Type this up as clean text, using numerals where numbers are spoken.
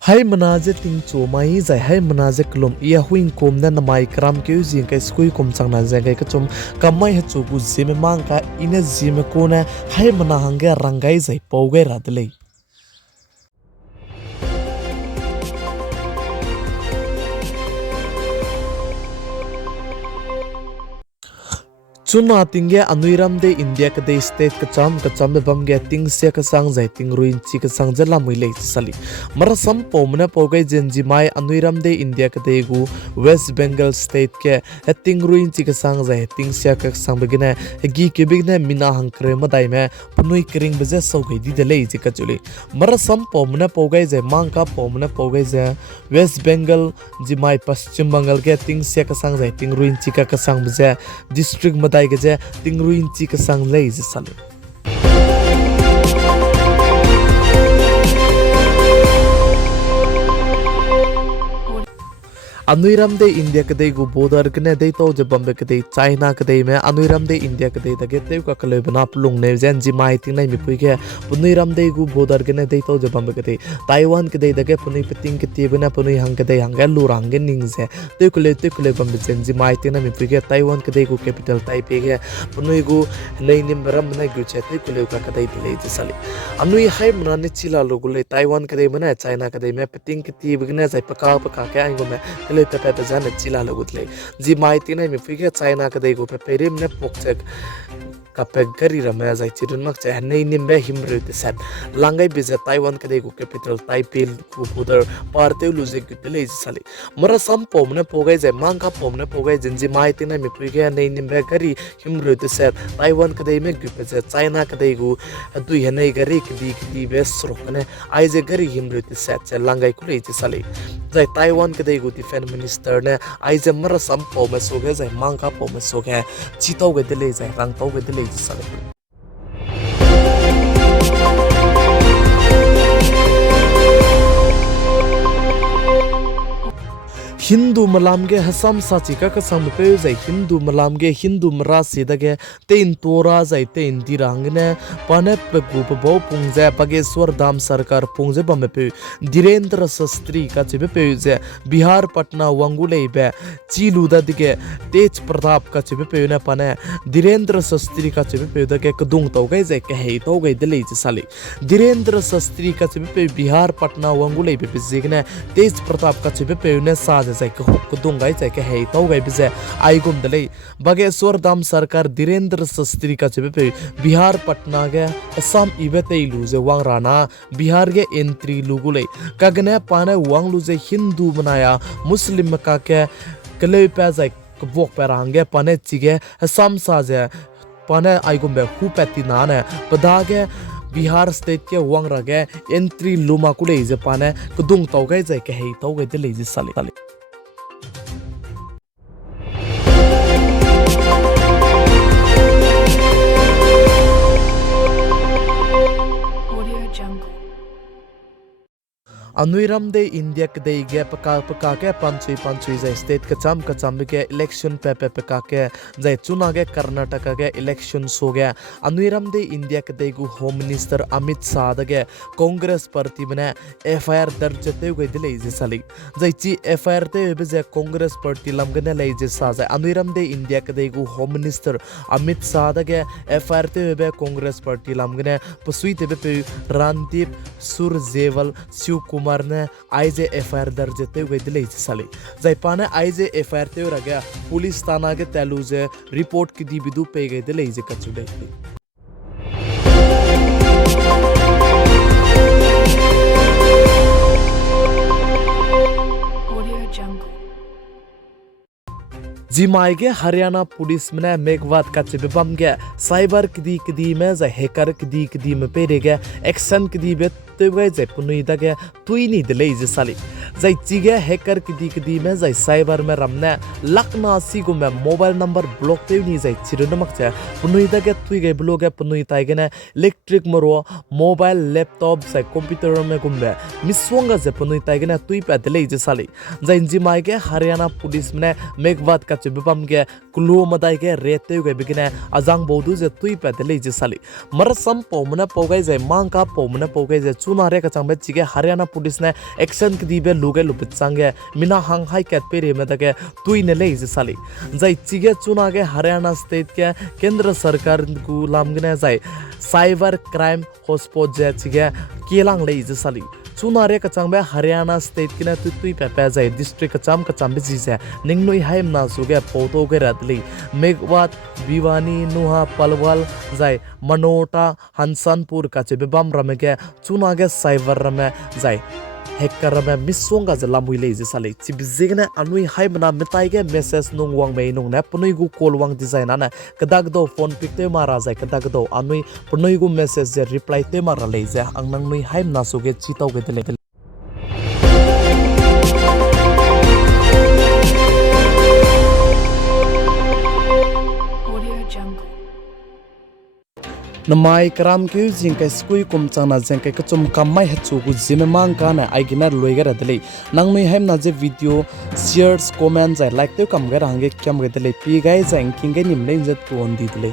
Hai manaje ting chu mai zai hai manaje klom ia huing kom na namai kram ke jing ka skui kom chang na zai ka chom kamai ha chu bu zeme mang ka ina zeme ko na hai mana hanga rangai zai pogai radlei Çhina tingge anuiram de India ka de state ka cham be bam ge ting se ka sang zai ting ruin chi ka sang jala mui le sali mara sam pomna pogai jenji mai anuiram de India ka de gu West Bengal state ke ting ruin chi ka sang zai ting se ka sang be gina gi ke big na mina hang kre ma dai me punui kring be je so ge di de le chi ka chuli mara sam pomna pogai je mang ka pomna pogai je West Bengal ji mai Paschim Bengal ke ting se ka sang zai ting ruin chi ka sang be je district ma ge ting ruin chi ka sang lei je sale anuiram de India ka de gu border kne de to je Bombay ka de Chhina ka de me anuiram de India ka de ge te ka kale bana plung ne jen ji mai ting nai mi pui ke anuiram de gu border kne de to je Bombay ka de Taiwan ka de ge punai piting ke ti bana punai hang ka de hang ga lu rang ge ning je te kule Bombay jen ji mai ting nai mi pui ke Taiwan ka de gu capital Taipei ge punai gu nei nim ram na gu che te kule ka de le je sali anui hai mna ne chila lo gu le Taiwan ka de mana Chhina ka de me piting ke ti bgne zai paka ke ai go me pepe jan chila lagutle ji mai tinai mi fige Chhina ka dei go pepe rim ne pokchek kapek gari ramaya zai chirun mak cha nei nimbe himru te sat langai bize Taiwan ka dei go capital Taipei ku pudar parte luze gutele sali mara sam pomne pogai je mangka pomne pogai jinji mai tinai mi fige nei nimbe gari himru te sat Taiwan ka dei me gupe je Chhina ka dei go adu henai gari kidi bes rokne ai je gari himru te sat cha langai ku le sali zai Taiwan ka dei go defense minister ne ai je mara sam pome so ge zai mangka pome so ge chi to ge dele zai rang to ge dele sale Hindu malam ge hasam sachi ka sang pe zai Hindu malam ge Hindu mara se da ge tein tora zai tein dirang ne pane pe gu pe bo pung ja Bageswar dam sarkar pung je bam pe Dhirendra Sastri ka che pe je Bihar Patna wangulei be chilu da dige Tej Pratap ka che pe ne pane Dhirendra Sastri ka che pe da ge kdung to ge zai ke hei to ge dele je sali Dhirendra Sastri ka che pe Bihar Patna wangulei be je ne Tej Pratap ka che pe ne sa zai ka kudungai zai ka hei to gai bize ai gum dale Bageswar dam sarkar Dhirendra Sastri ka che pe Bihar Patna ge Assam ibete lu je wang rana Bihar ge entry lugule kagne pane wang lu je Hindu manaya Muslim ka ke kale pa zai bok parange pane chige Assam sa je pane ai gum be hu peti na ne padage Bihar state ke wang rage entry luma kule je pane kudung to gai zai ka hei to gai dele je sali anuiram de India ka de ge paka ke panchui zai state ka cham ke election pe ke zai Chhina ge Karnataka ge election so ge anuiram de India ka de gu home minister Amit Shah da ge Congress party bane FIR darj te ge dile je sali zai chi FIR te be je Congress party lam ge ne le je sa zai anuiram de India ka de gu home minister Amit Shah da ge FIR te be Congress party lam ge ne pusui te be Randeep Surjewal Shiv Kumar ne IJ FIR darj te ge dile je sali zai pane IJ FIR te raga police thana ge talu je report ki di bidu pe ge dile je kachude जिमाई के Haryana police में मेघवाद का चिबम के cyber कदी में जा hacker कदी में पेरे के एक्शन कदी बे तो जे पुनुई दगे तुईनी दले जे साली जाय चिगे हैकर कदी में जाय साइबर में रमने लखना सी को में मोबाइल नंबर ब्लॉक तेनी जाय चिरनमक छे पुनुई दगे तुई गे ब्लॉक है पुनुई ताइगे ने इलेक्ट्रिक मरो मोबाइल लैपटॉप से कंप्यूटर में गुम्बे मिसवंगा जे पुनुई ताइगे ने तुई पे दले जे साली जाय जिमाई के हरियाणा पुलिस में मेघवाद का चिबम के कुलो मदाई के रेते गे बिगने अजांग बोदु जे तुई पे दले जे साली मर सम पोमना पोगे जे मांग का पोमना पोगे जे chuna re ka changbe chige Haryana police ne action kdi be luge lupit change mina hang hai cat pe re me da ke tuine le is sali jai chige chuna ge Haryana state ke kendra sarkar gu lamgne jai cyber crime hotspot je chige kelang le is sali chuna re ka changbe Haryana state kina tui pepe jai district kacham be ji je ningnoi haim na su ge photo ge ratli megwat Bhiwani Nuha Palwal jai Manota Hansanpur ka che bebam ramege chuna ge cyber rame jai hacker rame misong ga lamui le je sale chibjigna anui haimna mitai ge message nung wang mei nung na punoi gu call wang design ana kadag do phone pic te mara jai kadag do anui punoi gu message je reply te mara le je angnang nui haimna su ge chitau ge dele namai karam kyu jingkai skui kum changna jengkai kachum kamai hachu gu Zeme mang kana aigina loigara dele nangnui haimna je video shares comments ai like te kam ga range kyam ga dele pi gai jang king ga nimle je ton di dele